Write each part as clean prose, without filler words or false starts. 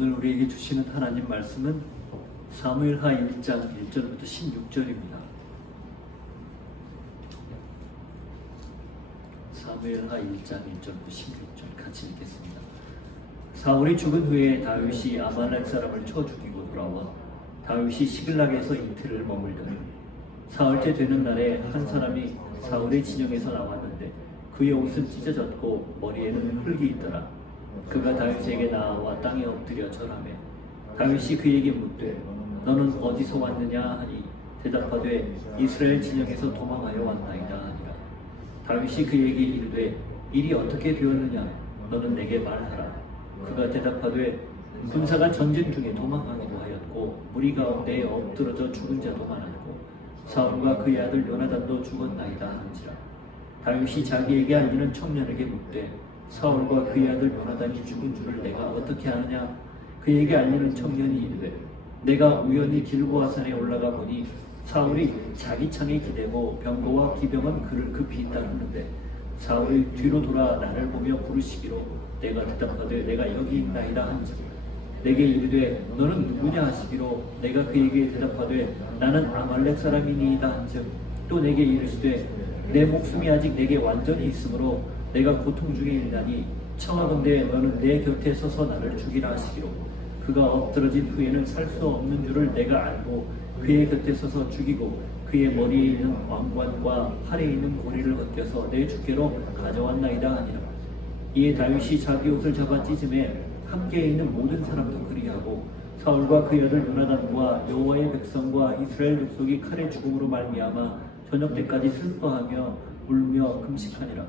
오늘 우리에게 주시는 하나님 말씀은 사무엘하 1장 1절부터 16절입니다. 사무엘하 1장 1절부터 16절 같이 읽겠습니다. 사울이 죽은 후에 다윗이 아말렉 사람을 쳐 죽이고 돌아와 다윗이 시글락에서 이틀을 머물더니 사흘째 되는 날에 한 사람이 사울의 진영에서 나왔는데 그의 옷은 찢어졌고 머리에는 흙이 있더라. 그가 다윗에게 나와 땅에 엎드려 절하매 다윗이 그에게 묻되 너는 어디서 왔느냐 하니 대답하되 이스라엘 진영에서 도망하여 왔나이다 하니라. 다윗이 그에게 이르되 일이 어떻게 되었느냐 너는 내게 말하라. 그가 대답하되 군사가 전쟁 중에 도망하기도 하였고 무리 가운데 엎드러져 죽은 자도 많았고 사울과 그의 아들 요나단도 죽었나이다 하는지라. 다윗이 자기에게 알리는 청년에게 묻되 사울과 그의 아들 요나단이 죽은 줄을 내가 어떻게 아느냐. 그에게 알리는 청년이 이르되 내가 우연히 길보아산에 올라가 보니 사울이 자기 창에 기대고 병거와 기병은 그를 급히 따르는데 사울이 뒤로 돌아 나를 보며 부르시기로 내가 대답하되 내가 여기 있나이다 한즉 내게 이르되 너는 누구냐 하시기로 내가 그에게 대답하되 나는 아말렉 사람이니이다 한즉 또 내게 이르시되 내 목숨이 아직 내게 완전히 있으므로 내가 고통 중에 있나니 청하건대 너는 내 곁에 서서 나를 죽이라 하시기로 그가 엎드러진 후에는 살 수 없는 줄을 내가 알고 그의 곁에 서서 죽이고 그의 머리에 있는 왕관과 팔에 있는 고리를 벗겨서 내 주께로 가져왔나이다 하니라. 이에 다윗이 자기 옷을 잡아 찢음에 함께 있는 모든 사람도 그리하고 사울과 그의 아들 요나단과 여호와의 백성과 이스라엘 족속이 칼의 죽음으로 말미암아 저녁 때까지 슬퍼하며 울며 금식하니라.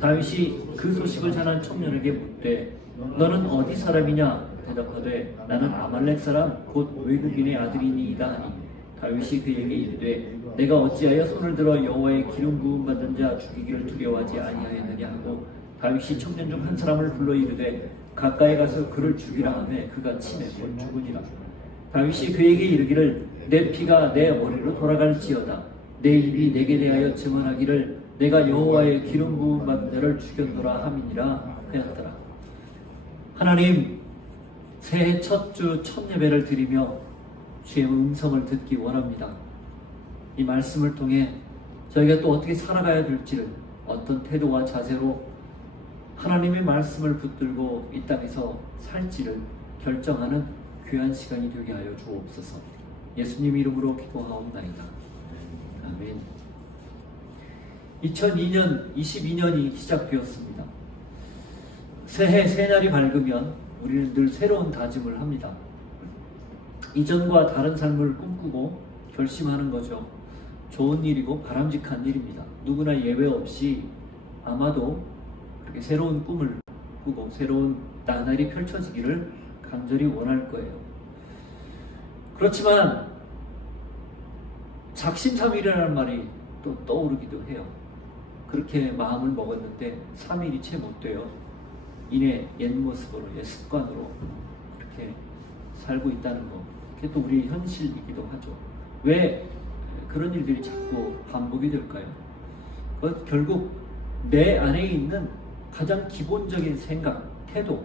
다윗이 그 소식을 전한 청년에게 묻되 너는 어디 사람이냐 대답하되 나는 아말렉 사람 곧 외국인의 아들이니이다 하니 다윗이 그에게 이르되 내가 어찌하여 손을 들어 여호와의 기름 부음 받은 자 죽이기를 두려워하지 아니하였느냐 하고 다윗이 청년 중 한 사람을 불러 이르되 가까이 가서 그를 죽이라 하매 그가 치매 곧 죽으니라. 다윗이 그에게 이르기를 내 피가 내 머리로 돌아갈지어다. 내 입이 내게 대하여 증언하기를 내가 여호와의 기름 부음 받은 자를 죽였노라 함이니라 하였더라. 하나님, 새해 첫 주 첫 예배를 드리며 주의 음성을 듣기 원합니다. 이 말씀을 통해 저희가 또 어떻게 살아가야 될지를 어떤 태도와 자세로 하나님의 말씀을 붙들고 이 땅에서 살지를 결정하는 귀한 시간이 되게 하여 주옵소서. 예수님 이름으로 기도하옵나이다. 아멘. 2022년이 시작되었습니다. 새해 새날이 밝으면 우리는 늘 새로운 다짐을 합니다. 이전과 다른 삶을 꿈꾸고 결심하는 거죠. 좋은 일이고 바람직한 일입니다. 누구나 예외 없이 아마도 그렇게 새로운 꿈을 꾸고 새로운 나날이 펼쳐지기를 간절히 원할 거예요. 그렇지만 작심삼일이라는 말이 또 떠오르기도 해요. 그렇게 마음을 먹었는데 3일이 채 못 돼요. 이내 옛 모습으로, 옛 습관으로 그렇게 살고 있다는 거. 그게 또 우리 현실이기도 하죠. 왜 그런 일들이 자꾸 반복이 될까요? 그것 결국 내 안에 있는 가장 기본적인 생각, 태도,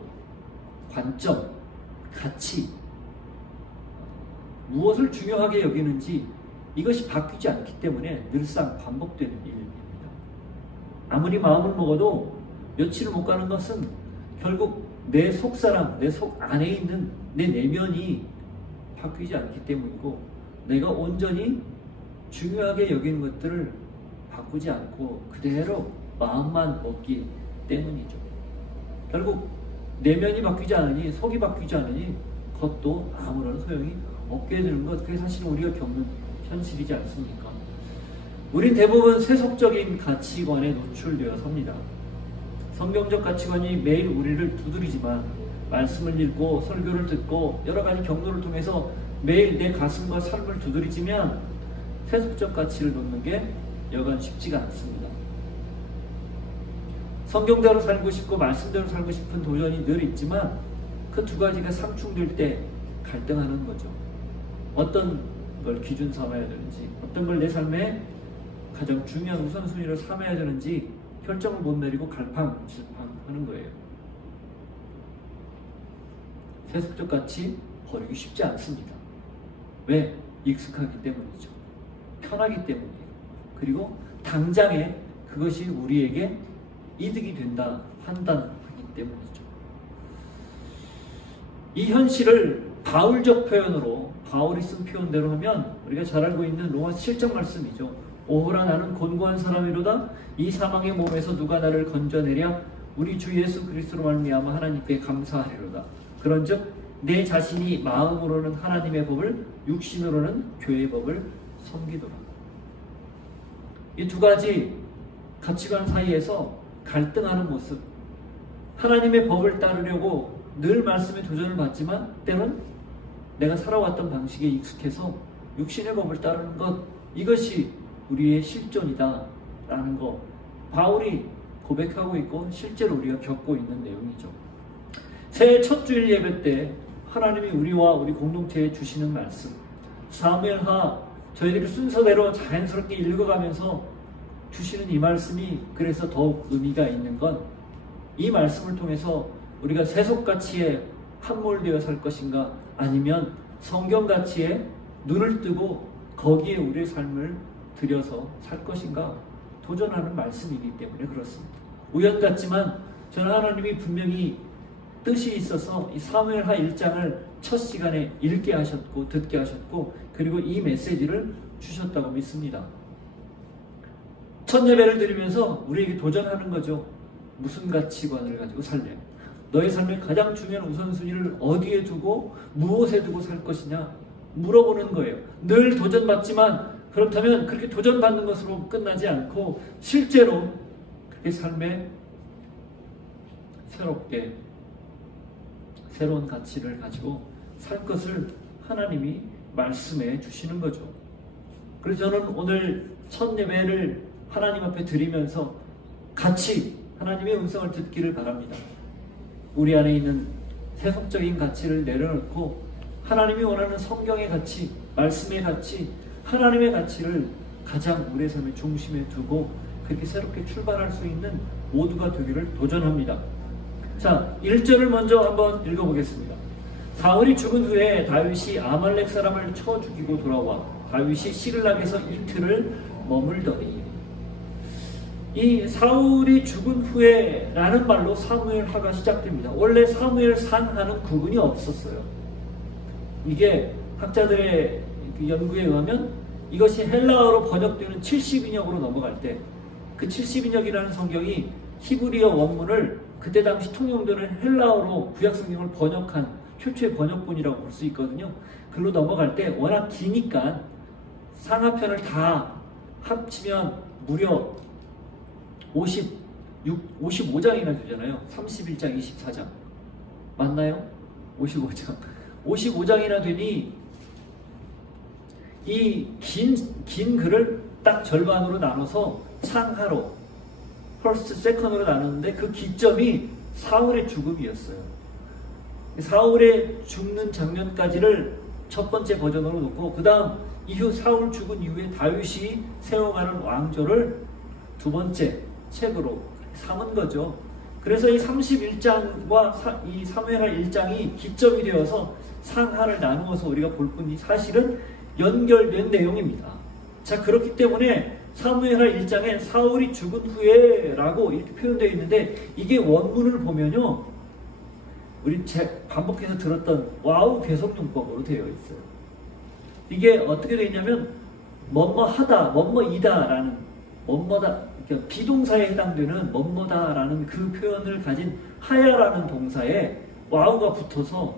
관점, 가치, 무엇을 중요하게 여기는지 이것이 바뀌지 않기 때문에 늘상 반복되는 일입니다. 아무리 마음을 먹어도 며칠을 못 가는 것은 결국 내 속사람, 내 속 안에 있는 내 내면이 바뀌지 않기 때문이고 내가 온전히 중요하게 여기는 것들을 바꾸지 않고 그대로 마음만 먹기 때문이죠. 결국 내면이 바뀌지 않으니 속이 바뀌지 않으니 겉도 아무런 소용이 없게 되는 것, 그게 사실 우리가 겪는 현실이지 않습니까? 우린 대부분 세속적인 가치관에 노출되어 삽니다. 성경적 가치관이 매일 우리를 두드리지만 말씀을 읽고 설교를 듣고 여러 가지 경로를 통해서 매일 내 가슴과 삶을 두드리지만 세속적 가치를 놓는 게 여간 쉽지가 않습니다. 성경대로 살고 싶고 말씀대로 살고 싶은 도전이 늘 있지만 그 두 가지가 상충될 때 갈등하는 거죠. 어떤 걸 기준 삼아야 되는지, 어떤 걸 내 삶에 가장 중요한 우선순위로 삼아야 되는지 결정을 못 내리고 갈팡질팡하는 거예요. 세속적 가치 버리기 쉽지 않습니다. 왜? 익숙하기 때문이죠. 편하기 때문이에요. 그리고 당장에 그것이 우리에게 이득이 된다 판단하기 때문이죠. 이 현실을 바울적 표현으로, 바울이 쓴 표현대로 하면 우리가 잘 알고 있는 로마서 7장 말씀이죠. 오호라 나는 곤고한 사람이로다. 이 사망의 몸에서 누가 나를 건져내랴. 우리 주 예수 그리스도로 말미암아 하나님께 감사하리로다. 그런즉 내 자신이 마음으로는 하나님의 법을, 육신으로는 교회의 법을 섬기도다. 이 두 가지 가치관 사이에서 갈등하는 모습, 하나님의 법을 따르려고 늘 말씀에 도전을 받지만 때론 내가 살아왔던 방식에 익숙해서 육신의 법을 따르는 것, 이것이 우리의 실존이다 라는 거 바울이 고백하고 있고 실제로 우리가 겪고 있는 내용이죠. 새해 첫 주일 예배 때 하나님이 우리와 우리 공동체에 주시는 말씀, 사무엘하 저희들이 순서대로 자연스럽게 읽어가면서 주시는 이 말씀이 그래서 더욱 의미가 있는 건 이 말씀을 통해서 우리가 세속 가치에 함몰되어 살 것인가, 아니면 성경 가치에 눈을 뜨고 거기에 우리의 삶을 들여서 살 것인가 도전하는 말씀이기 때문에 그렇습니다. 우연 같지만 저는 하나님이 분명히 뜻이 있어서 이 사무엘하 1장을 첫 시간에 읽게 하셨고 듣게 하셨고 그리고 이 메시지를 주셨다고 믿습니다. 첫 예배를 드리면서 우리에게 도전하는 거죠. 무슨 가치관을 가지고 살래? 너의 삶의 가장 중요한 우선순위를 어디에 두고 무엇에 두고 살 것이냐 물어보는 거예요. 늘 도전받지만 그렇다면 그렇게 도전받는 것으로 끝나지 않고 실제로 그렇게 삶에 새롭게 새로운 가치를 가지고 살 것을 하나님이 말씀해 주시는 거죠. 그래서 저는 오늘 첫 예배를 하나님 앞에 드리면서 같이 하나님의 음성을 듣기를 바랍니다. 우리 안에 있는 세속적인 가치를 내려놓고 하나님이 원하는 성경의 가치, 말씀의 가치, 하나님의 가치를 가장 우리의 삶의 중심에 두고 그렇게 새롭게 출발할 수 있는 모두가 되기를 도전합니다. 자, 1절을 먼저 한번 읽어보겠습니다. 사울이 죽은 후에 다윗이 아말렉 사람을 쳐 죽이고 돌아와 다윗이 시글락에서 이틀을 머물더니, 이 사울이 죽은 후에 라는 말로 사무엘하가 시작됩니다. 원래 사무엘상하는 구분이 없었어요. 이게 학자들의 연구에 의하면 이것이 헬라어로 번역되는 70인역으로 넘어갈 때 그 70인역이라는 성경이 히브리어 원문을 그때 당시 통용되는 헬라어로 구약성경을 번역한 최초의 번역본이라고 볼 수 있거든요. 글로 넘어갈 때 워낙 기니까 상하편을 다 합치면 무려 55장이나 되잖아요. 31장, 24장. 맞나요? 55장. 55장이나 되니 이 긴 글을 딱 절반으로 나눠서 상하로, 퍼스트, 세컨으로 나눴는데 그 기점이 사울의 죽음이었어요. 사울의 죽는 장면까지를 첫 번째 버전으로 놓고 그 다음 이후 사울 죽은 이후에 다윗이 세워가는 왕조를 두 번째 책으로 삼은 거죠. 그래서 이 31장과 이 사무엘하 1장이 기점이 되어서 상하를 나누어서 우리가 볼 뿐이 사실은 연결된 내용입니다. 자, 그렇기 때문에 사무엘하 1장에 사울이 죽은 후에 라고 이렇게 표현되어 있는데 이게 원문을 보면요, 우리 반복해서 들었던 와우 괴속용법으로 되어 있어요. 이게 어떻게 되어 있냐면 뭐뭐하다, 뭐뭐이다라는 뭐뭐다, 그러니까 비동사에 해당되는 뭐뭐다라는 그 표현을 가진 하야라는 동사에 와우가 붙어서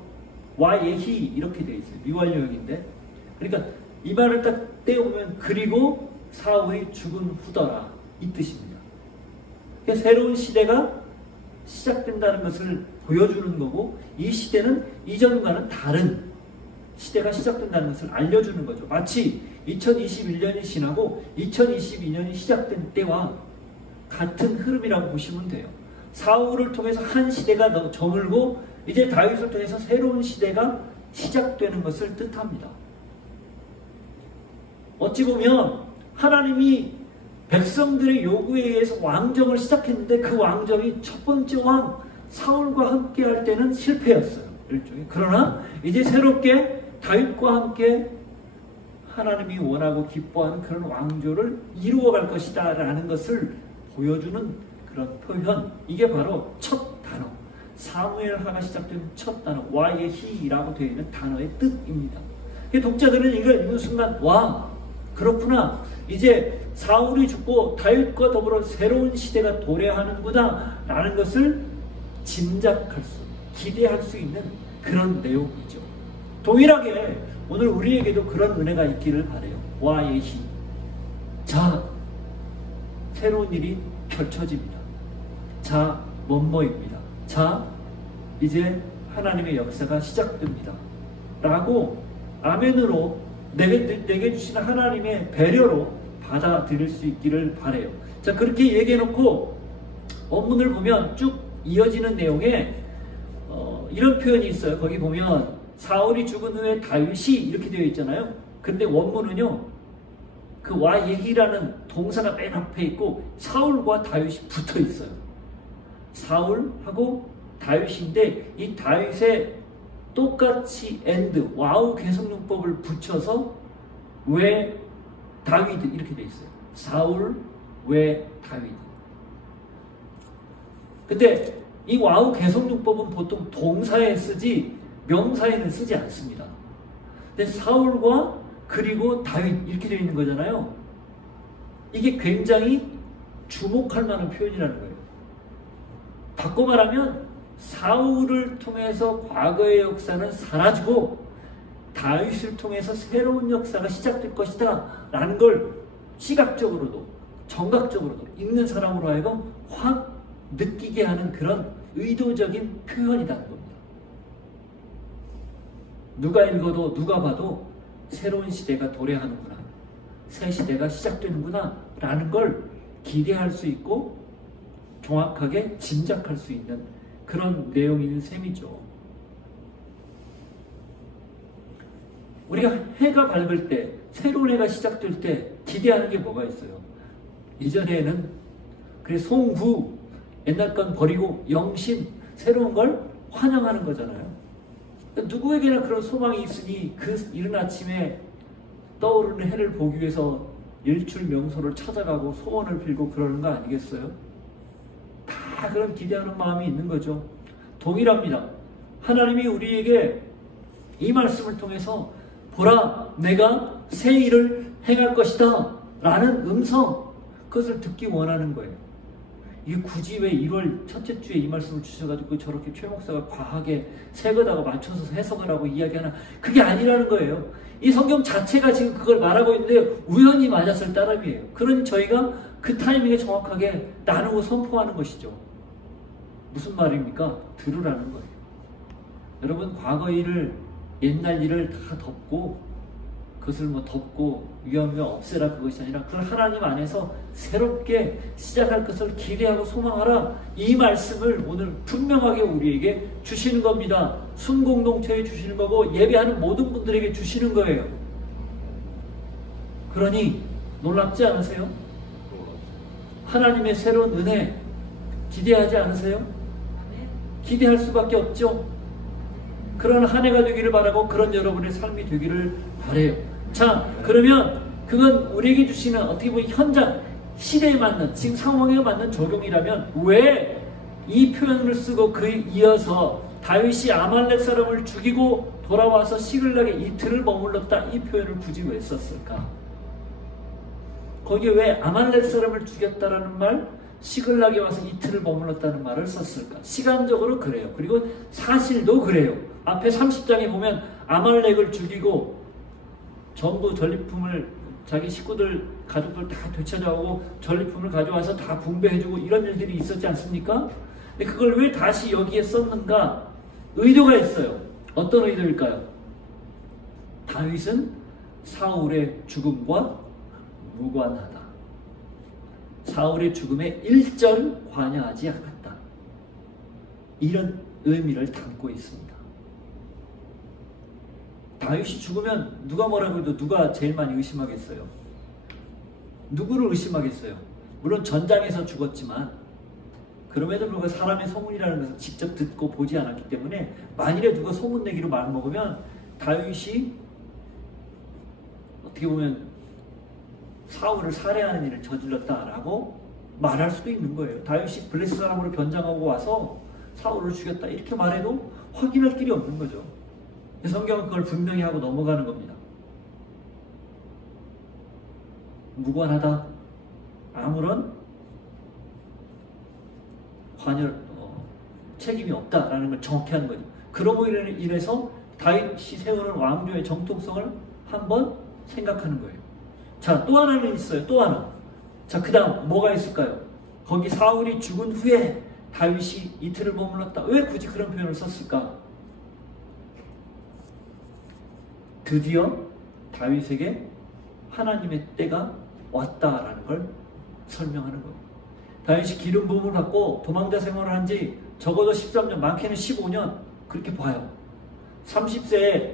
와예히 이렇게 되어 있어요. 미완료형인데, 그러니까 이 말을 딱 떼어보면 그리고 사울이 죽은 후더라 이 뜻입니다. 그러니까 새로운 시대가 시작된다는 것을 보여주는 거고, 이 시대는 이전과는 다른 시대가 시작된다는 것을 알려주는 거죠. 마치 2021년이 지나고 2022년이 시작된 때와 같은 흐름이라고 보시면 돼요. 사울을 통해서 한 시대가 저물고 이제 다윗을 통해서 새로운 시대가 시작되는 것을 뜻합니다. 어찌 보면 하나님이 백성들의 요구에 의해서 왕정을 시작했는데 그 왕정이 첫 번째 왕 사울과 함께 할 때는 실패였어요. 일종의. 그러나 이제 새롭게 다윗과 함께 하나님이 원하고 기뻐하는 그런 왕조를 이루어갈 것이다 라는 것을 보여주는 그런 표현, 이게 바로 첫 단어, 사무엘하가 시작된 첫 단어 와예히라고 되어 있는 단어의 뜻입니다. 독자들은 이걸 읽는 순간 와, 그렇구나, 이제 사울이 죽고 다윗과 더불어 새로운 시대가 도래하는구나 라는 것을 짐작할 수, 기대할 수 있는 그런 내용이죠. 동일하게 오늘 우리에게도 그런 은혜가 있기를 바라요. 와예히, 자, 새로운 일이 펼쳐집니다. 자, 뭐뭐입니다. 자, 이제 하나님의 역사가 시작됩니다 라고 아멘으로 내게 주시는 하나님의 배려로 받아들일 수 있기를 바라요. 자, 그렇게 얘기해놓고 원문을 보면 쭉 이어지는 내용에 이런 표현이 있어요. 거기 보면 사울이 죽은 후에 다윗이 이렇게 되어 있잖아요. 근데 원문은요, 그 와예히라는 동사가 맨 앞에 있고 사울과 다윗이 붙어 있어요. 사울하고 다윗인데 이 다윗의 똑같이 and 와우 개성용법을 붙여서 왜 다윗 이렇게 돼 있어요. 사울 왜 다윗. 근데 이 와우 개성용법은 보통 동사에 쓰지 명사에는 쓰지 않습니다. 근데 사울과 그리고 다윗 이렇게 되어 있는 거잖아요. 이게 굉장히 주목할 만한 표현이라는 거예요. 바꿔 말하면 사울을 통해서 과거의 역사는 사라지고 다윗을 통해서 새로운 역사가 시작될 것이다 라는 걸 시각적으로도 정각적으로도 읽는 사람으로 하여금 확 느끼게 하는 그런 의도적인 표현이라는 겁니다. 누가 읽어도 누가 봐도 새로운 시대가 도래하는구나, 새 시대가 시작되는구나 라는 걸 기대할 수 있고 정확하게 짐작할 수 있는 그런 내용인 셈이죠. 우리가 해가 밝을 때, 새로운 해가 시작될 때 기대하는 게 뭐가 있어요? 이전에는 그래 송구, 옛날 건 버리고 영신, 새로운 걸 환영하는 거잖아요. 누구에게나 그런 소망이 있으니 그 이른 아침에 떠오르는 해를 보기 위해서 일출 명소를 찾아가고 소원을 빌고 그러는 거 아니겠어요? 다 그런 기대하는 마음이 있는 거죠. 동일합니다. 하나님이 우리에게 이 말씀을 통해서 보라, 내가 새 일을 행할 것이다 라는 음성, 그것을 듣기 원하는 거예요. 이게 굳이 왜 1월 첫째 주에 이 말씀을 주셔가지고 저렇게 최 목사가 과하게 새거다가 맞춰서 해석을 하고 이야기하나, 그게 아니라는 거예요. 이 성경 자체가 지금 그걸 말하고 있는데 우연히 맞았을 따름이에요. 그러니 저희가 그 타이밍에 정확하게 나누고 선포하는 것이죠. 무슨 말입니까? 들으라는 거예요. 여러분, 과거 일을, 옛날 일을 다 덮고 그것을 덮고 위험을 없애라, 그것이 아니라 그걸 하나님 안에서 새롭게 시작할 것을 기대하고 소망하라, 이 말씀을 오늘 분명하게 우리에게 주시는 겁니다. 순공동체에 주시는 거고 예배하는 모든 분들에게 주시는 거예요. 그러니 놀랍지 않으세요? 하나님의 새로운 은혜 기대하지 않으세요? 기대할 수밖에 없죠. 그런 한 해가 되기를 바라고 그런 여러분의 삶이 되기를 바라요. 자, 그러면 그건 우리에게 주시는 어떻게 보면 현장 시대에 맞는, 지금 상황에 맞는 적용이라면 왜 이 표현을 쓰고 그에 이어서 다윗이 아말렉 사람을 죽이고 돌아와서 시글락에 이틀을 머물렀다, 이 표현을 굳이 왜 썼을까? 거기에 왜 아말렉 사람을 죽였다라는 말, 시글락에 와서 이틀을 머물렀다는 말을 썼을까? 시간적으로 그래요. 그리고 사실도 그래요. 앞에 30장에 보면 아말렉을 죽이고 전부 전리품을, 자기 식구들, 가족들 다 되찾아오고 전리품을 가져와서 다 분배해주고 이런 일들이 있었지 않습니까? 근데 그걸 왜 다시 여기에 썼는가? 의도가 있어요. 어떤 의도일까요? 다윗은 사울의 죽음과 무관하다. 사울의 죽음에 일절 관여하지 않았다. 이런 의미를 담고 있습니다. 다윗이 죽으면 누가 뭐라고 해도 누가 제일 많이 의심하겠어요? 누구를 의심하겠어요? 물론 전장에서 죽었지만 그럼에도 불구하고 사람의 소문이라는 것을 직접 듣고 보지 않았기 때문에 만일에 누가 소문내기로 마음먹으면 다윗이 어떻게 보면 사울을 살해하는 일을 저질렀다라고 말할 수도 있는 거예요. 다윗이 블레셋 사람으로 변장하고 와서 사울을 죽였다 이렇게 말해도 확인할 길이 없는 거죠. 성경은 그걸 분명히 하고 넘어가는 겁니다. 무관하다. 아무런 책임이 없다라는 걸 정확히 하는 거죠. 그러므로 인해서 다윗이 세우는 왕조의 정통성을 한번 생각하는 거예요. 자, 또 하나는 있어요. 또 하나. 자, 그 다음 뭐가 있을까요? 거기 사울이 죽은 후에 다윗이 이틀을 머물렀다. 왜 굳이 그런 표현을 썼을까? 드디어 다윗에게 하나님의 때가 왔다라는 걸 설명하는 거예요. 다윗이 기름 부음을 받고 도망자 생활을 한 지 적어도 13년, 많게는 15년 그렇게 봐요. 30세에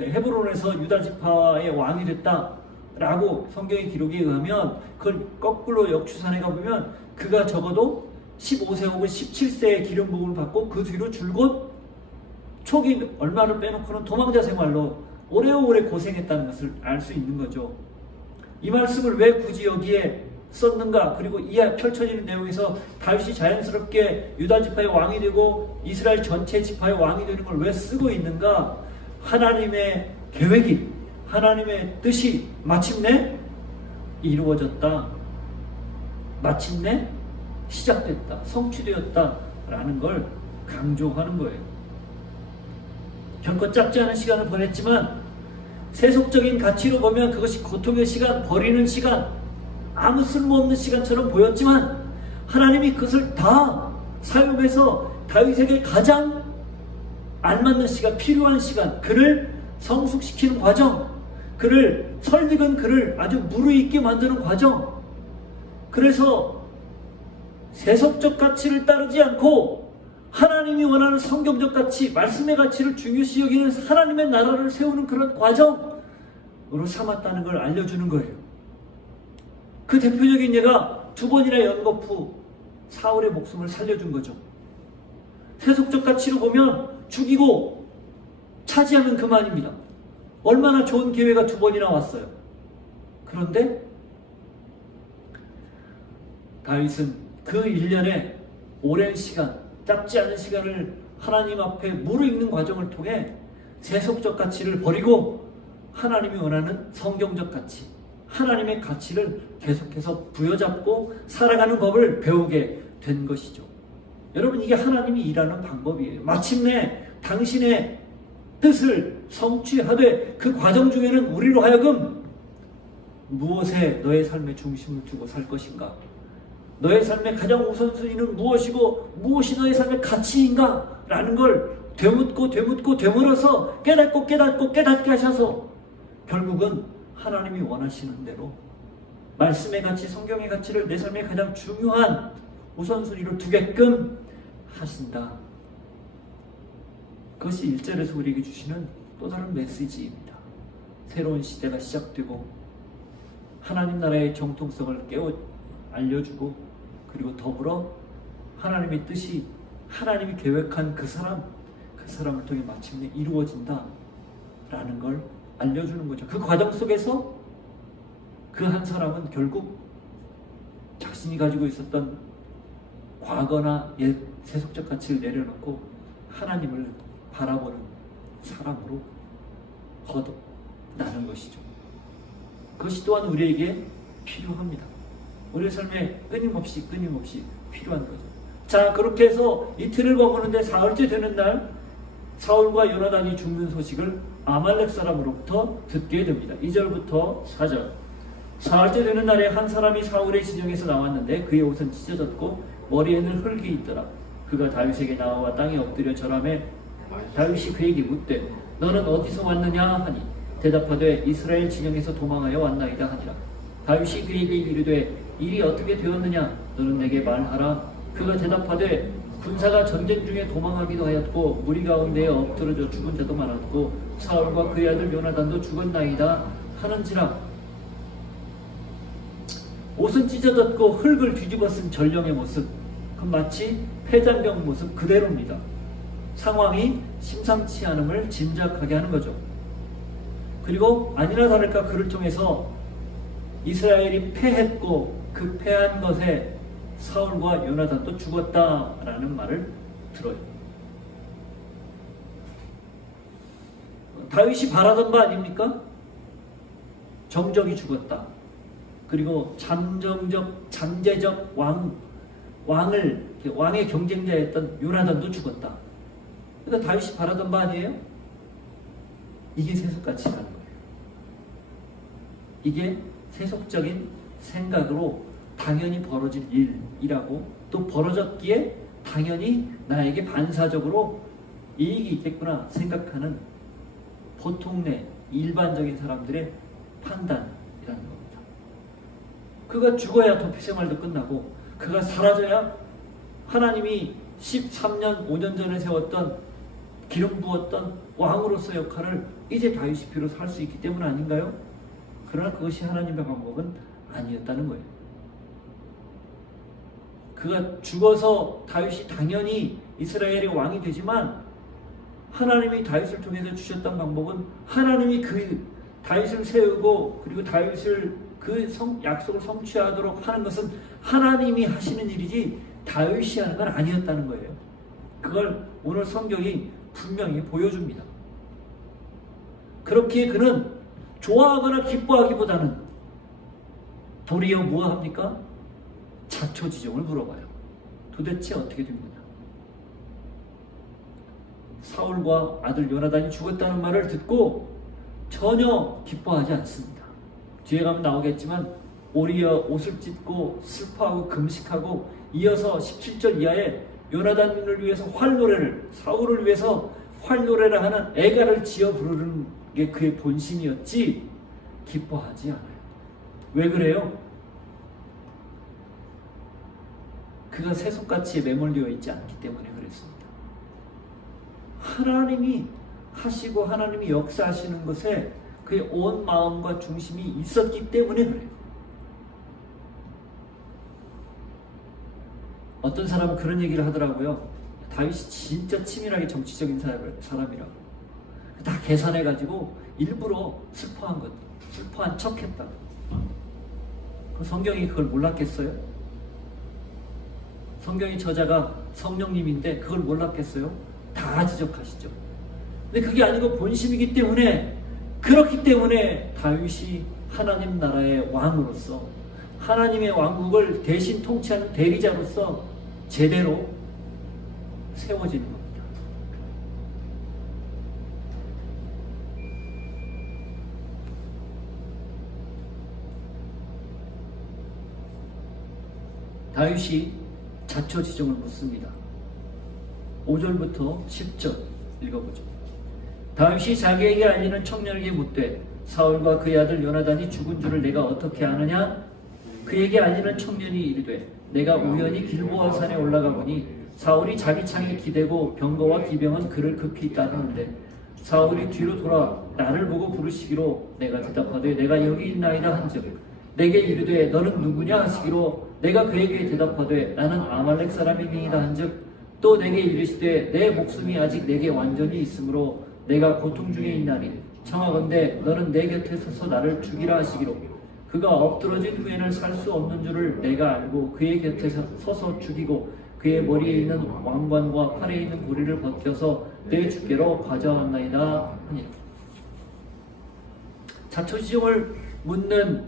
헤브론에서 유다 지파의 왕이 됐다라고 성경의 기록에 의하면 그걸 거꾸로 역추산해 가보면 그가 적어도 15세 혹은 17세에 기름 부음을 받고 그 뒤로 줄곧 초기 얼마를 빼놓고는 도망자 생활로 오래오래 고생했다는 것을 알 수 있는 거죠. 이 말씀을 왜 굳이 여기에 썼는가? 그리고 이 펼쳐지는 내용에서 다윗이 자연스럽게 유다 지파의 왕이 되고 이스라엘 전체 지파의 왕이 되는 걸 왜 쓰고 있는가? 하나님의 계획이, 하나님의 뜻이 마침내 이루어졌다. 마침내 시작됐다. 성취되었다라는 걸 강조하는 거예요. 결코 짧지 않은 시간을 보냈지만 세속적인 가치로 보면 그것이 고통의 시간, 버리는 시간, 아무 쓸모없는 시간처럼 보였지만 하나님이 그것을 다 사용해서 다윗에게 가장 알맞는 시간, 필요한 시간, 그를 성숙시키는 과정, 그를 설익은 그를 아주 무르익게 만드는 과정. 그래서 세속적 가치를 따르지 않고 하나님이 원하는 성경적 가치, 말씀의 가치를 중요시 여기는 하나님의 나라를 세우는 그런 과정으로 삼았다는 걸 알려주는 거예요. 그 대표적인 예가 2번이나 연거푸 사울의 목숨을 살려준 거죠. 세속적 가치로 보면 죽이고 차지하면 그만입니다. 얼마나 좋은 기회가 2번이나 왔어요. 그런데 다윗은 그 1년의 오랜 시간, 짧지 않은 시간을 하나님 앞에 무르익는 과정을 통해 세속적 가치를 버리고 하나님이 원하는 성경적 가치, 하나님의 가치를 계속해서 부여잡고 살아가는 법을 배우게 된 것이죠. 여러분, 이게 하나님이 일하는 방법이에요. 마침내 당신의 뜻을 성취하되 그 과정 중에는 우리로 하여금 무엇에 너의 삶의 중심을 두고 살 것인가? 너의 삶의 가장 우선순위는 무엇이고 무엇이 너의 삶의 가치인가? 라는 걸 되묻고 되물어서 깨닫게 하셔서 결국은 하나님이 원하시는 대로 말씀의 가치, 성경의 가치를 내 삶의 가장 중요한 우선순위로 두게끔 하신다. 그것이 1절에서 우리에게 주시는 또 다른 메시지입니다. 새로운 시대가 시작되고 하나님 나라의 정통성을 알려주고 그리고 더불어 하나님의 뜻이 하나님이 계획한 그 사람을 통해 마침내 이루어진다 라는 걸 알려주는 거죠. 그 과정 속에서 그 한 사람은 결국 자신이 가지고 있었던 과거나 옛 세속적 가치를 내려놓고 하나님을 바라보는 사람으로 거듭나는 것이죠. 그것이 또한 우리에게 필요합니다. 우리의 삶에 끊임없이 필요한 거죠. 자, 그렇게 해서 이틀을 머무는데 사흘째 되는 날 사울과 요나단이 죽는 소식을 아말렉 사람으로부터 듣게 됩니다. 2절부터 4절. 사흘째 되는 날에 한 사람이 사울의 진영에서 나왔는데 그의 옷은 찢어졌고 머리에는 흙이 있더라. 그가 다윗에게 나와 땅에 엎드려 절하며 다윗이 그에게 묻되 너는 어디서 왔느냐 하니 대답하되 이스라엘 진영에서 도망하여 왔나이다 하니라. 다윗이 그에게 이르되 일이 어떻게 되었느냐 너는 내게 말하라. 그가 대답하되 군사가 전쟁 중에 도망하기도 하였고 무리 가운데에 엎드러져 죽은 자도 많았고 사울과 그의 아들 요나단도 죽었나이다 하는지라. 옷은 찢어졌고 흙을 뒤집어 쓴 전령의 모습, 그 마치 패장경 모습 그대로입니다. 상황이 심상치 않음을 짐작하게 하는 거죠. 그리고 아니나 다를까 그를 통해서 이스라엘이 패했고 그 패한 것에 사울과 요나단도 죽었다라는 말을 들어요. 다윗이 바라던 바 아닙니까? 정적이 죽었다. 그리고 잠재적 왕의 경쟁자였던 요나단도 죽었다. 그러니까 다윗이 바라던 바 아니에요? 이게 세속가치라는 거예요. 이게 세속적인 생각으로 당연히 벌어질 일이라고, 또 벌어졌기에 당연히 나에게 반사적으로 이익이 있겠구나 생각하는 보통 내 일반적인 사람들의 판단이라는 겁니다. 그가 죽어야 도피 생활도 끝나고, 그가 사라져야 하나님이 13년 5년 전에 세웠던 기름 부었던 왕으로서 역할을 이제 다윗이 비로소 할 수 있기 때문 아닌가요? 그러나 그것이 하나님의 방법은 아니었다는 거예요. 그가 죽어서 다윗이 당연히 이스라엘의 왕이 되지만, 하나님이 다윗을 통해서 주셨던 방법은 하나님이 그 다윗을 세우고 그리고 다윗을 그 약속을 성취하도록 하는 것은 하나님이 하시는 일이지 다윗이 하는 건 아니었다는 거예요. 그걸 오늘 성경이 분명히 보여줍니다. 그렇기에 그는 좋아하거나 기뻐하기보다는 도리어 무엇합니까? 자초지종을 물어봐요. 도대체 어떻게 된 거냐? 사울과 아들 요나단이 죽었다는 말을 듣고 전혀 기뻐하지 않습니다. 뒤에 가면 나오겠지만 오히려 옷을 찢고 슬퍼하고 금식하고, 이어서 17절 이하에 요나단을 위해서 활노래를, 사울을 위해서 활노래를 하는 애가를 지어 부르는 게 그의 본심이었지 기뻐하지 않아요. 왜 그래요? 그가 세속가치에 매몰되어 있지 않기 때문에 그랬습니다. 하나님이 하시고 하나님이 역사하시는 것에 그의 온 마음과 중심이 있었기 때문에 그래요. 어떤 사람은 그런 얘기를 하더라고요. 다윗이 진짜 치밀하게 정치적인 사람이라고. 다 계산해가지고 일부러 슬퍼한 것, 슬퍼한 척했다. 그 성경이 그걸 몰랐겠어요? 성경의 저자가 성령님인데 그걸 몰랐겠어요? 다 지적하시죠. 근데 그게 아니고 본심이기 때문에, 그렇기 때문에 다윗이 하나님 나라의 왕으로서 하나님의 왕국을 대신 통치하는 대리자로서 제대로 세워지는 겁니다. 다윗이 자초지종을 묻습니다. 5절부터 10절 읽어보죠. 다윗이 자기에게 알리는 청년에게 묻되 사울과 그의 아들 요나단이 죽은 줄을 내가 어떻게 아느냐? 그에게 알리는 청년이 이르되 내가 우연히 길보아 산에 올라가 보니 사울이 자기 창에 기대고 병거와 기병은 그를 급히 따르는데 사울이 뒤로 돌아 나를 보고 부르시기로 내가 대답하되 내가 여기 있나이다 한즉 내게 이르되 너는 누구냐 하시기로 내가 그에게 대답하되 나는 아말렉 사람이니이다 한즉 또 내게 이르시되 내 목숨이 아직 내게 완전히 있으므로 내가 고통 중에 있나니 청하건대 너는 내 곁에 서서 나를 죽이라 하시기로 그가 엎드러진 후에는 살 수 없는 줄을 내가 알고 그의 곁에 서서 죽이고 그의 머리에 있는 왕관과 팔에 있는 고리를 벗겨서 내 주께로 가져왔나이다 하니. 자초지종을 묻는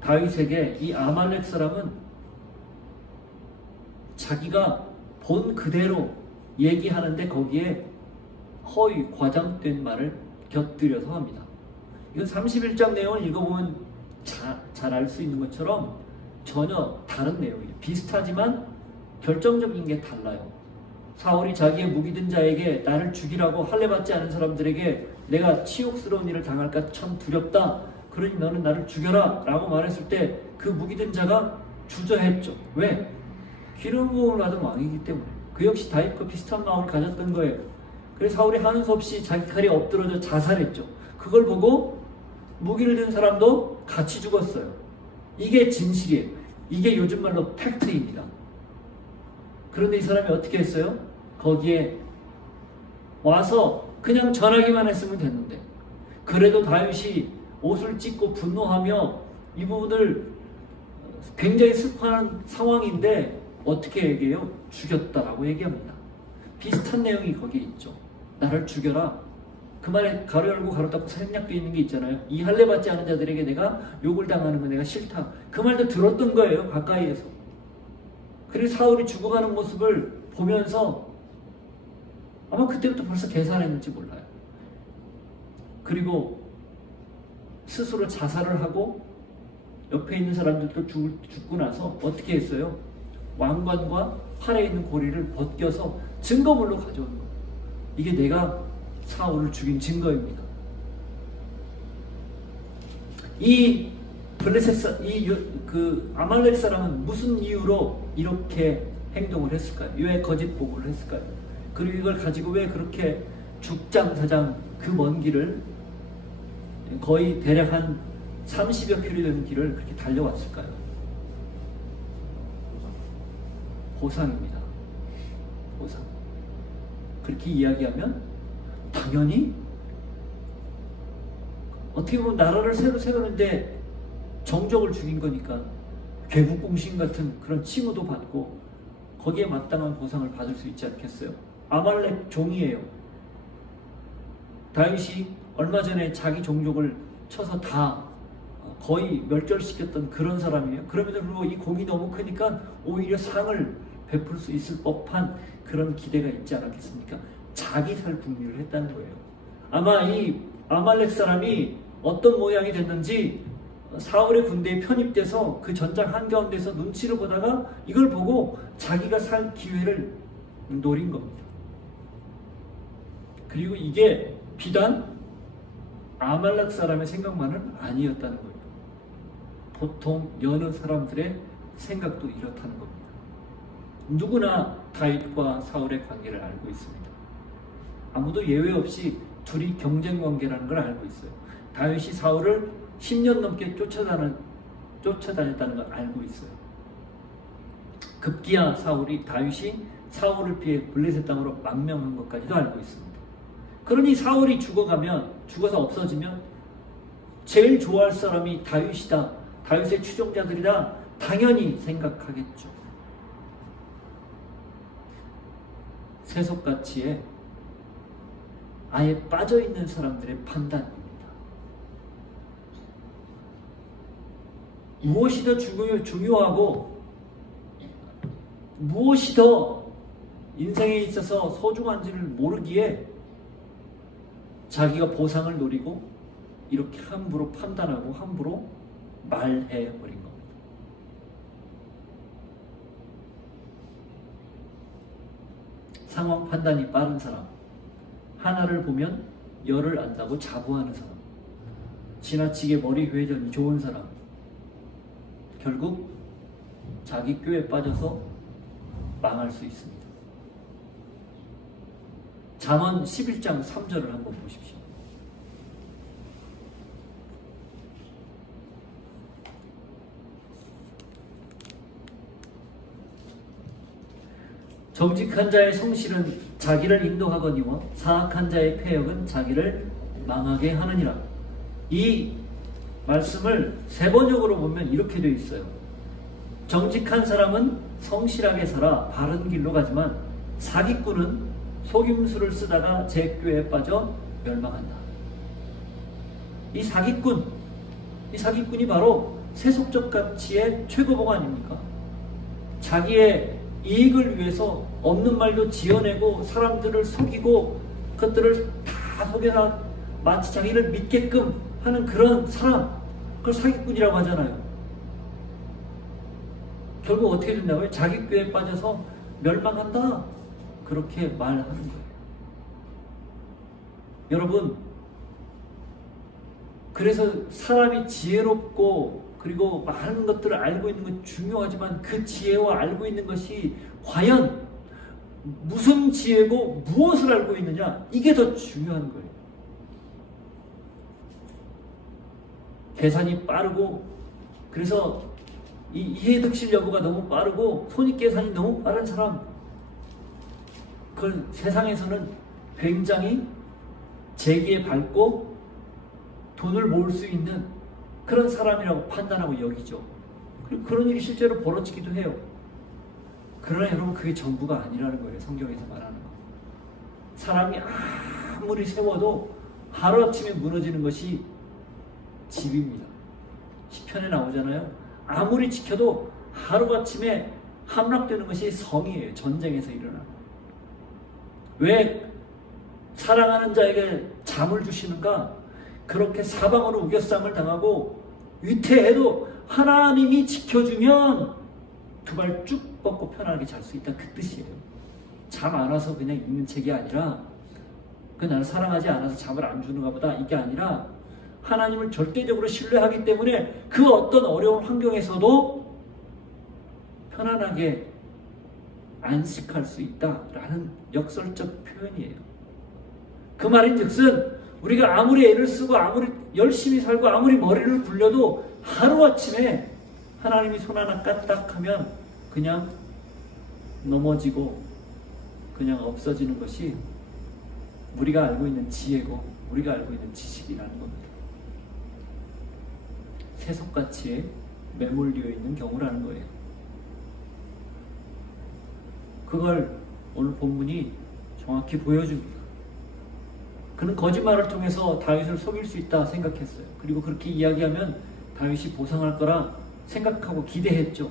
다윗에게 이 아말렉 사람은 자기가 본 그대로 얘기하는데 거기에 허위 과장된 말을 곁들여서 합니다. 이건 31장 내용을 읽어보면 잘 알 수 있는 것처럼 전혀 다른 내용이에요. 비슷하지만 결정적인 게 달라요. 사울이 자기의 무기든 자에게 나를 죽이라고 할례받지 않은 사람들에게 내가 치욕스러운 일을 당할까 참 두렵다. 그러니 너는 나를 죽여라 라고 말했을 때 그 무기든 자가 주저했죠. 왜? 기름 부음을 받은 왕이기 때문에. 그 역시 다윗과 비슷한 마음을 가졌던 거예요. 그래서 사울이 하는 수 없이 자기 칼에 엎드러져 자살했죠. 그걸 보고 무기를 든 사람도 같이 죽었어요. 이게 진실이에요. 이게 요즘 말로 팩트입니다. 그런데 이 사람이 어떻게 했어요? 거기에 와서 그냥 전하기만 했으면 됐는데, 그래도 다윗이 옷을 찢고 분노하며 이 부분을 굉장히 슬퍼하는 상황인데 어떻게 얘기해요? 죽였다라고 얘기합니다. 비슷한 내용이 거기에 있죠. 나를 죽여라. 그 말에 가로 열고 가로 닫고 생략되어 있는 게 있잖아요. 이 할례 받지 않은 자들에게 내가 욕을 당하는 건 내가 싫다. 그 말도 들었던 거예요. 가까이에서. 그리고 사울이 죽어가는 모습을 보면서 아마 그때부터 벌써 계산했는지 몰라요. 그리고 스스로 자살을 하고 옆에 있는 사람들도 죽고 나서 어떻게 했어요? 왕관과 팔에 있는 고리를 벗겨서 증거물로 가져오는 거예요. 이게 내가 사울을 죽인 증거입니다. 이 아말렉 사람은 무슨 이유로 이렇게 행동을 했을까요? 왜 거짓 보고를 했을까요? 그리고 이걸 가지고 왜 그렇게 죽장사장 그 먼 길을 거의 대략 한 30여 킬로 되는 길을 그렇게 달려왔을까요? 보상입니다. 보상. 그렇게 이야기하면 당연히 어떻게 보면 나라를 새로 세우는데 정적을 죽인 거니까 괴국공신 같은 그런 칭호도 받고 거기에 마땅한 보상을 받을 수 있지 않겠어요? 아말렉 종이에요. 다윗이 얼마 전에 자기 종족을 쳐서 다 거의 멸절시켰던 그런 사람이에요. 그럼에도 불구하고 이 공이 너무 크니까 오히려 상을 베풀 수 있을 법한 그런 기대가 있지 않았겠습니까? 자기 살 궁리를 했다는 거예요. 아마 이 아말렉 사람이 어떤 모양이 됐는지 사울의 군대에 편입돼서 그 전장 한가운데서 눈치를 보다가 이걸 보고 자기가 살 기회를 노린 겁니다. 그리고 이게 비단 아말렉 사람의 생각만은 아니었다는 거예요. 보통 여느 사람들의 생각도 이렇다는 겁니다. 누구나 다윗과 사울의 관계를 알고 있습니다. 아무도 예외 없이 둘이 경쟁 관계라는 걸 알고 있어요. 다윗이 사울을 10년 넘게 쫓아다녔다는 걸 알고 있어요. 급기야 다윗이 사울을 피해 블레셋 땅으로 망명한 것까지도 알고 있습니다. 그러니 사울이 죽어서 없어지면 제일 좋아할 사람이 다윗이다, 다윗의 추종자들이다 당연히 생각하겠죠. 세속가치에 아예 빠져있는 사람들의 판단입니다. 무엇이 더 중요하고 무엇이 더 인생에 있어서 소중한지를 모르기에 자기가 보상을 노리고 이렇게 함부로 판단하고 함부로 말해버린 겁니다. 상황 판단이 빠른 사람, 하나를 보면 열을 안다고 자부하는 사람, 지나치게 머리 회전이 좋은 사람, 결국 자기 꾀에 빠져서 망할 수 있습니다. 잠언 11장 3절을 한번 보십시오. 정직한 자의 성실은 자기를 인도하거니와 사악한 자의 패역은 자기를 망하게 하느니라. 이 말씀을 세번역으로 보면 이렇게 되어 있어요. 정직한 사람은 성실하게 살아 바른 길로 가지만 사기꾼은 속임수를 쓰다가 제 꾀에 빠져 멸망한다. 이 사기꾼이 바로 세속적 가치의 최고봉 아닙니까? 자기의 이익을 위해서 없는 말도 지어내고 사람들을 속이고 그것들을 다 속여서 마치 자기를 믿게끔 하는 그런 사람, 그걸 사기꾼이라고 하잖아요. 결국 어떻게 된다고요? 자기 꾀에 빠져서 멸망한다, 그렇게 말하는 거예요. 여러분, 그래서 사람이 지혜롭고 그리고 많은 것들을 알고 있는 건 중요하지만 그 지혜와 알고 있는 것이 과연 무슨 지혜고 무엇을 알고 있느냐, 이게 더 중요한 거예요. 계산이 빠르고, 그래서 이해득실 여부가 너무 빠르고 손익계산이 너무 빠른 사람, 그걸 세상에서는 굉장히 재기에 밝고 돈을 모을 수 있는 그런 사람이라고 판단하고 여기죠. 그리고 그런 일이 실제로 벌어지기도 해요. 그러나 여러분, 그게 전부가 아니라는 거예요. 성경에서 말하는 거. 사람이 아무리 세워도 하루아침에 무너지는 것이 집입니다. 시편에 나오잖아요. 아무리 지켜도 하루아침에 함락되는 것이 성이에요. 전쟁에서 일어나는. 왜 사랑하는 자에게 잠을 주시는가? 그렇게 사방으로 우겨쌈을 당하고 위태해도 하나님이 지켜주면 두 발 쭉 뻗고 편안하게 잘 수 있다, 그 뜻이에요. 잠 안 와서 그냥 있는 책이 아니라, 나를 사랑하지 않아서 잠을 안 주는가 보다, 이게 아니라 하나님을 절대적으로 신뢰하기 때문에 그 어떤 어려운 환경에서도 편안하게 안식할 수 있다라는 역설적 표현이에요. 그 말인즉슨 우리가 아무리 애를 쓰고 아무리 열심히 살고 아무리 머리를 굴려도 하루아침에 하나님이 손 하나 까딱하면 그냥 넘어지고 그냥 없어지는 것이 우리가 알고 있는 지혜고 우리가 알고 있는 지식이라는 겁니다. 세속가치에 매몰되어 있는 경우라는 거예요. 그걸 오늘 본문이 정확히 보여줍니다. 그는 거짓말을 통해서 다윗을 속일 수 있다 생각했어요. 그리고 그렇게 이야기하면 다윗이 보상할 거라 생각하고 기대했죠.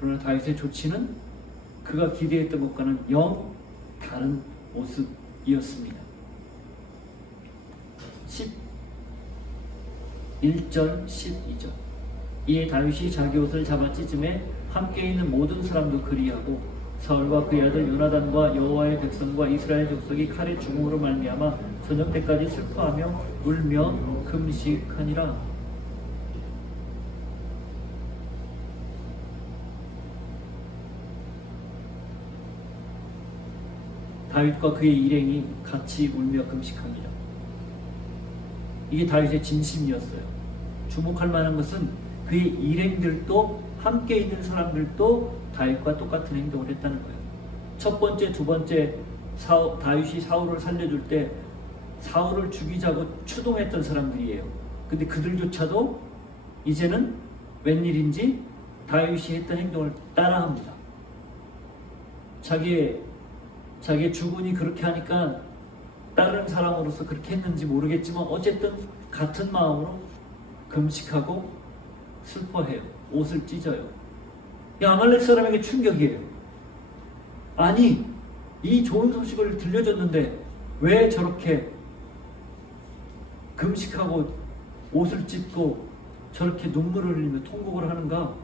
그러나 다윗의 조치는 그가 기대했던 것과는 영 다른 모습이었습니다. 11절 12절 이에 다윗이 자기 옷을 잡아 찢음에 함께 있는 모든 사람도 그리하고 사울과 그의 아들 요나단과 여호와의 백성과 이스라엘 족속이 칼의 죽음으로 말미암아 저녁 때까지 슬퍼하며 울며 금식하니라. 다윗과 그의 일행이 같이 울며 금식합니다. 이게 다윗의 진심이었어요. 주목할 만한 것은 그의 일행들도 함께 있는 사람들도 다윗과 똑같은 행동을 했다는 거예요. 첫 번째, 두 번째 다윗이 사울을 살려줄 때 사울을 죽이자고 추동했던 사람들이에요. 근데 그들조차도 이제는 웬일인지 다윗이 했던 행동을 따라합니다. 자기의 주군이 그렇게 하니까 다른 사람으로서 그렇게 했는지 모르겠지만 어쨌든 같은 마음으로 금식하고 슬퍼해요. 옷을 찢어요. 이 아말렉 사람에게 충격이에요. 아니, 이 좋은 소식을 들려줬는데 왜 저렇게 금식하고 옷을 찢고 저렇게 눈물을 흘리며 통곡을 하는가?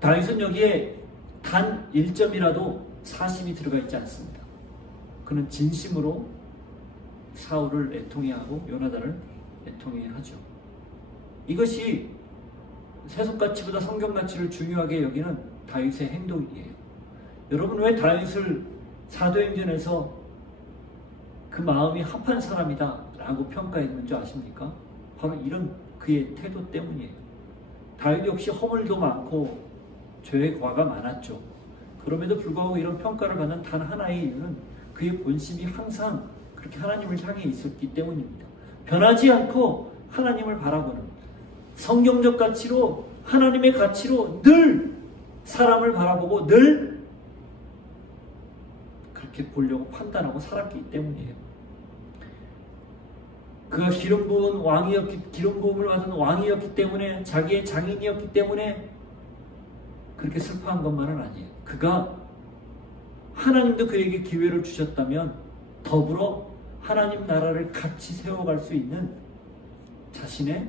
다윗은 여기에 단 1점이라도 사심이 들어가 있지 않습니다. 그는 진심으로 사울을 애통해하고 요나단을 애통해하죠. 이것이 세속가치보다 성경가치를 중요하게 여기는 다윗의 행동이에요. 여러분, 왜 다윗을 사도행전에서 그 마음이 합한 사람이다 라고 평가했는 줄 아십니까? 바로 이런 그의 태도 때문이에요. 다윗 역시 허물도 많고 죄의 과가 많았죠. 그럼에도 불구하고 이런 평가를 받는 단 하나의 이유는 그의 본심이 항상 그렇게 하나님을 향해 있었기 때문입니다. 변하지 않고 하나님을 바라보는 성경적 가치로, 하나님의 가치로 늘 사람을 바라보고 늘 그렇게 보려고 판단하고 살았기 때문이에요. 그가 기름 부음을 받은 왕이었기 때문에, 자기의 장인이었기 때문에 그렇게 슬퍼한 것만은 아니에요. 그가 하나님도 그에게 기회를 주셨다면 더불어 하나님 나라를 같이 세워갈 수 있는 자신의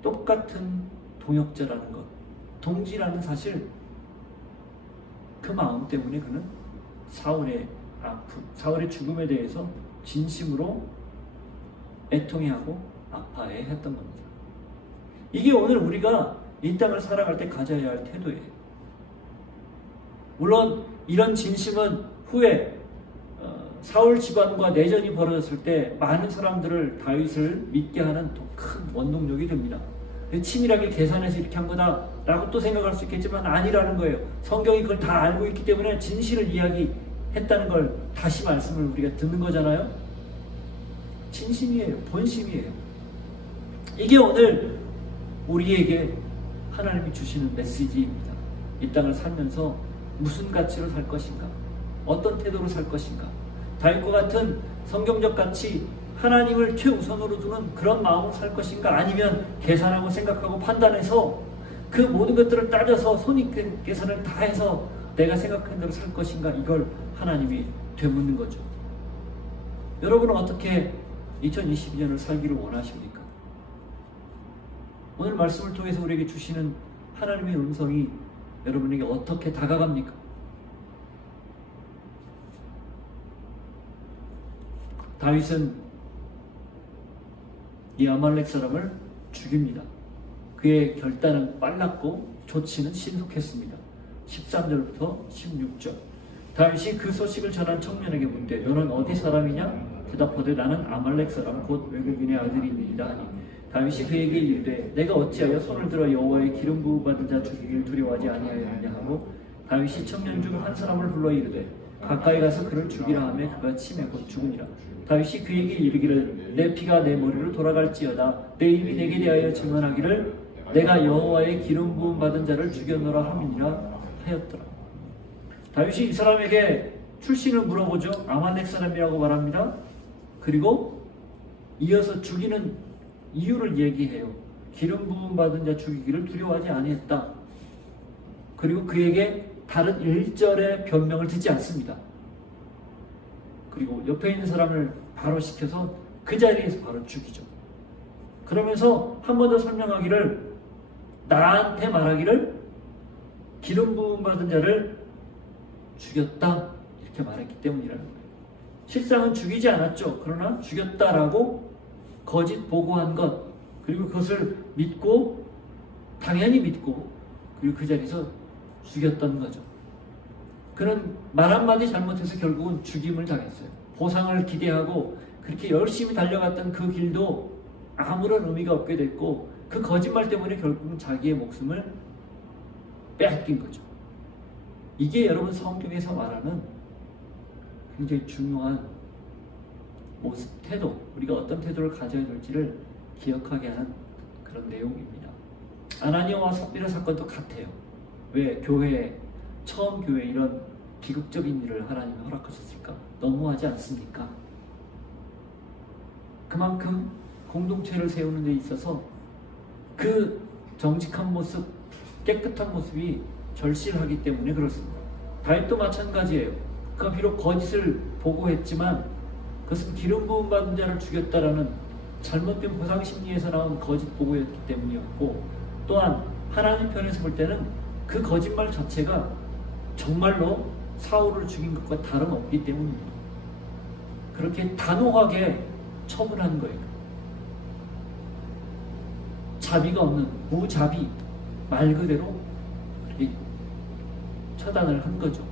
똑같은 동역자라는 것, 동지라는 사실, 그 마음 때문에 그는 사울의 아픔, 사울의 죽음에 대해서 진심으로 애통해하고 아파해했던 겁니다. 이게 오늘 우리가 이 땅을 살아갈 때 가져야 할 태도예요. 물론 이런 진심은 후에 사울 집안과 내전이 벌어졌을 때 많은 사람들을 다윗을 믿게 하는 또 큰 원동력이 됩니다. 치밀하게 계산해서 이렇게 한 거다라고 또 생각할 수 있겠지만 아니라는 거예요. 성경이 그걸 다 알고 있기 때문에 진실을 이야기했다는 걸 다시 말씀을 우리가 듣는 거잖아요. 진심이에요. 본심이에요. 이게 오늘 우리에게 하나님이 주시는 메시지입니다. 이 땅을 살면서 무슨 가치로 살 것인가? 어떤 태도로 살 것인가? 다윗과 같은 성경적 가치, 하나님을 최우선으로 두는 그런 마음으로 살 것인가? 아니면 계산하고 생각하고 판단해서 그 모든 것들을 따져서 손익계산을 다 해서 내가 생각한 대로 살 것인가? 이걸 하나님이 되묻는 거죠. 여러분은 어떻게 2022년을 살기를 원하십니까? 오늘 말씀을 통해서 우리에게 주시는 하나님의 음성이 여러분에게 어떻게 다가갑니까? 다윗은 이 아말렉 사람을 죽입니다. 그의 결단은 빨랐고 조치는 신속했습니다. 13절부터 16절. 다윗이 그 소식을 전한 청년에게 묻되 너는 어디 사람이냐? 대답하되 나는 아말렉 사람 곧 외국인의 아들이니이다 하니 다윗이 그에게 이르되 내가 어찌하여 손을 들어 여호와의 기름 부음 받은 자 죽이기를 두려워하지 아니하였느냐 하고 다윗이 청년 중 한 사람을 불러 이르되 가까이 가서 그를 죽이라 하매 그가 치매 곧 죽으니라. 다윗이 그에게 이르기를 내 피가 내 머리로 돌아갈지어다 내 입이 내게 대하여 증언하기를 내가 여호와의 기름 부음 받은 자를 죽였노라 함이니라 하였더라. 다윗이 이 사람에게 출신을 물어보죠. 아말렉 사람이라고 말합니다. 그리고 이어서 죽이는 이유를 얘기해요. 기름 부음 받은 자 죽이기를 두려워하지 아니했다. 그리고 그에게 다른 1절의 변명을 듣지 않습니다. 그리고 옆에 있는 사람을 바로 시켜서 그 자리에서 바로 죽이죠. 그러면서 한 번 더 설명하기를 나한테 말하기를 기름 부음 받은 자를 죽였다 이렇게 말했기 때문이라는 거예요. 실상은 죽이지 않았죠. 그러나 죽였다라고 거짓 보고한 것, 그리고 그것을 믿고 당연히 믿고 그리고 그 자리에서 죽였던 거죠. 그는 말 한마디 잘못해서 결국은 죽임을 당했어요. 보상을 기대하고 그렇게 열심히 달려갔던 그 길도 아무런 의미가 없게 됐고 그 거짓말 때문에 결국은 자기의 목숨을 빼앗긴 거죠. 이게 여러분 성경에서 말하는 굉장히 중요한 모습, 태도, 우리가 어떤 태도를 가져야 될지를 기억하게 하는 그런 내용입니다. 아나니아와 삽비라 사건도 같아요. 왜 교회에 처음 교회에 이런 비극적인 일을 하나님이 허락하셨을까? 너무하지 않습니까? 그만큼 공동체를 세우는 데 있어서 그 정직한 모습, 깨끗한 모습이 절실하기 때문에 그렇습니다. 다윗도 마찬가지예요. 그가 비록 거짓을 보고했지만 그것은 기름 부음 받은 자를 죽였다라는 잘못된 보상 심리에서 나온 거짓 보고였기 때문이었고, 또한 하나님 편에서 볼 때는 그 거짓말 자체가 정말로 사울을 죽인 것과 다름없기 때문입니다. 그렇게 단호하게 처분한 거예요. 자비가 없는 무자비, 말 그대로 처단을 한 거죠.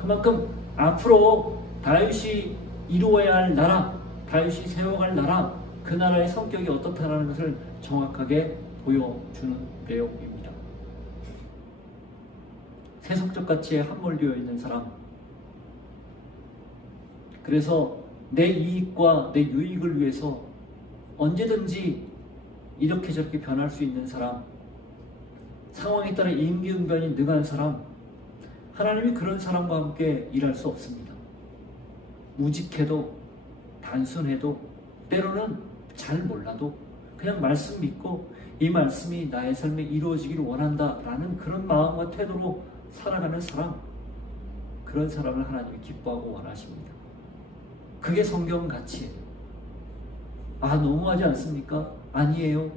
그만큼 앞으로 다윗이 이루어야 할 나라, 다윗이 세워갈 나라, 그 나라의 성격이 어떻다는 것을 정확하게 보여주는 내용입니다. 세속적 가치에 함몰되어 있는 사람, 그래서 내 이익과 내 유익을 위해서 언제든지 이렇게 저렇게 변할 수 있는 사람, 상황에 따라 임기응변이 능한 사람, 하나님이 그런 사람과 함께 일할 수 없습니다. 무직해도, 단순해도, 때로는 잘 몰라도 그냥 말씀 믿고 이 말씀이 나의 삶에 이루어지기를 원한다라는 그런 마음과 태도로 살아가는 사람, 그런 사람을 하나님이 기뻐하고 원하십니다. 그게 성경 가치예요. 아, 너무하지 않습니까? 아니에요.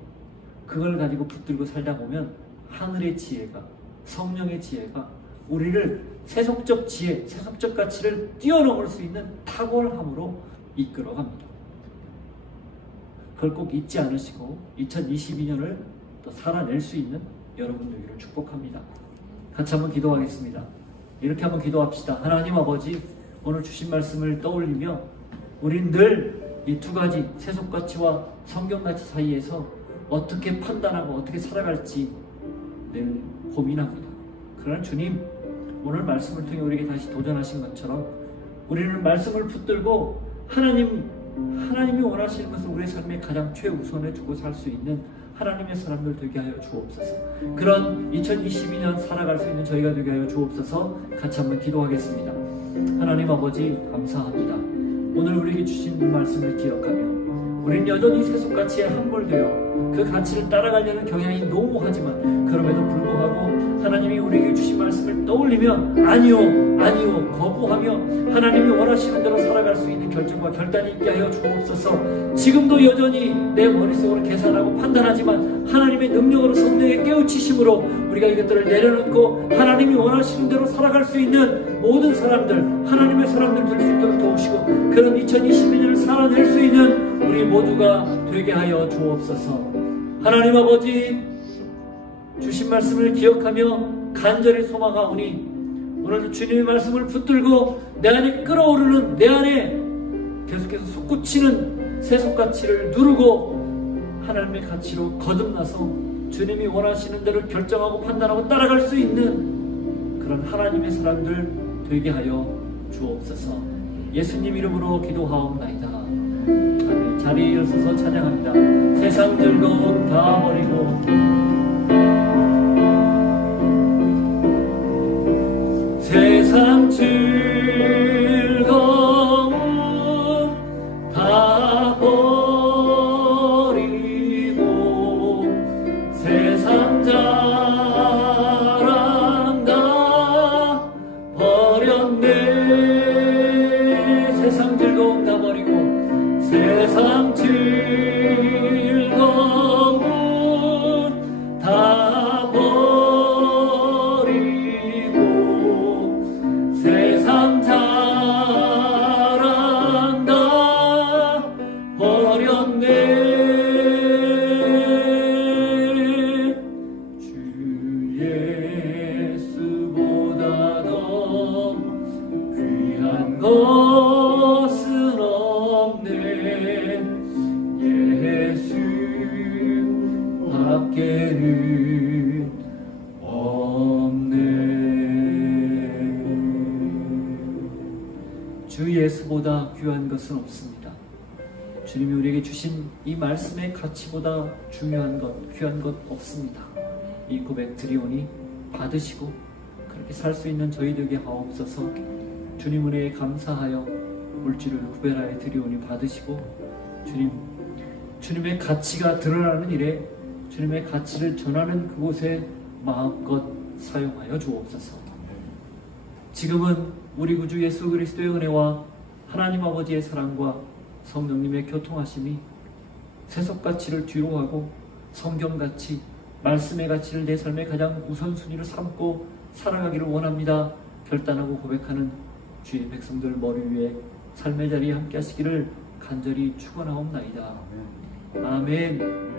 그걸 가지고 붙들고 살다 보면 하늘의 지혜가, 성령의 지혜가 우리를 세속적 지혜, 세속적 가치를 뛰어넘을 수 있는 탁월함으로 이끌어갑니다. 그걸 꼭 잊지 않으시고 2022년을 또 살아낼 수 있는 여러분 되기를 축복합니다. 같이 한번 기도하겠습니다. 이렇게 한번 기도합시다. 하나님 아버지, 오늘 주신 말씀을 떠올리며 우린 늘 이 두 가지 세속가치와 성경가치 사이에서 어떻게 판단하고 어떻게 살아갈지 늘 고민합니다. 그러나 주님, 오늘 말씀을 통해 우리에게 다시 도전하신 것처럼 우리는 말씀을 붙들고 하나님이 원하시는 것을 우리의 삶에 가장 최우선에 두고 살 수 있는 하나님의 사람들 되게 하여 주옵소서. 그런 2022년 살아갈 수 있는 저희가 되게 하여 주옵소서. 같이 한번 기도하겠습니다. 하나님 아버지, 감사합니다. 오늘 우리에게 주신 이 말씀을 기억하며 우린 여전히 세속가치에 함몰되어 그 가치를 따라가려는 경향이 너무하지만 그럼에도 불구하고 하나님이 우리에게 주신 말씀을 떠올리며 아니요 거부하며 하나님이 원하시는 대로 살아갈 수 있는 결정과 결단이 있게 하여 주옵소서. 지금도 여전히 내 머릿속으로 계산하고 판단하지만 하나님의 능력으로 성령의 깨우치심으로 우리가 이것들을 내려놓고 하나님이 원하시는 대로 살아갈 수 있는 모든 사람들, 하나님의 사람들 될 수 있도록 도우시고 그런 2022년을 살아낼 수 있는 우리 모두가 되게 하여 주옵소서. 하나님 아버지, 주신 말씀을 기억하며 간절히 소망하오니 오늘도 주님의 말씀을 붙들고 내 안에 끓어오르는, 내 안에 계속해서 솟구치는 세속가치를 누르고 하나님의 가치로 거듭나서 주님이 원하시는 대로 결정하고 판단하고 따라갈 수 있는 그런 하나님의 사람들 되게 하여 주옵소서. 예수님 이름으로 기도하옵나이다. 아멘. 자리에 일어서서 찬양합니다. 세상 즐거움 다 버리고 세상 즐거움 다 버리고 세상 자랑 다 버렸네. 세상 즐거움 다 버리고 세상 즐거움 다 버리고 세상 자랑 다 버렸네. 주 예수보다 더 귀한 것은 없네. 예수 밖에는 없네. 주 예수보다 귀한 것은 없습니다. 주님이 우리에게 주신 이 말씀의 가치보다 중요한 것, 귀한 것 없습니다. 이 고백 드리오니 받으시고 그렇게 살 수 있는 저희 되게 하옵소서. 주님 은혜에 감사하여 물질을 구별하여 드리오니 받으시고 주님의 가치가 드러나는 일에 주님의 가치를 전하는 그곳에 마음껏 사용하여 주옵소서. 지금은 우리 구주 예수 그리스도의 은혜와 하나님 아버지의 사랑과 성령님의 교통하심이 세속 가치를 뒤로하고 성경 가치, 말씀의 가치를 내 삶의 가장 우선순위로 삼고 살아가기를 원합니다. 결단하고 고백하는 주의 백성들 머리 위에 삶의 자리에 함께 하시기를 간절히 축원하옵나이다. 아멘.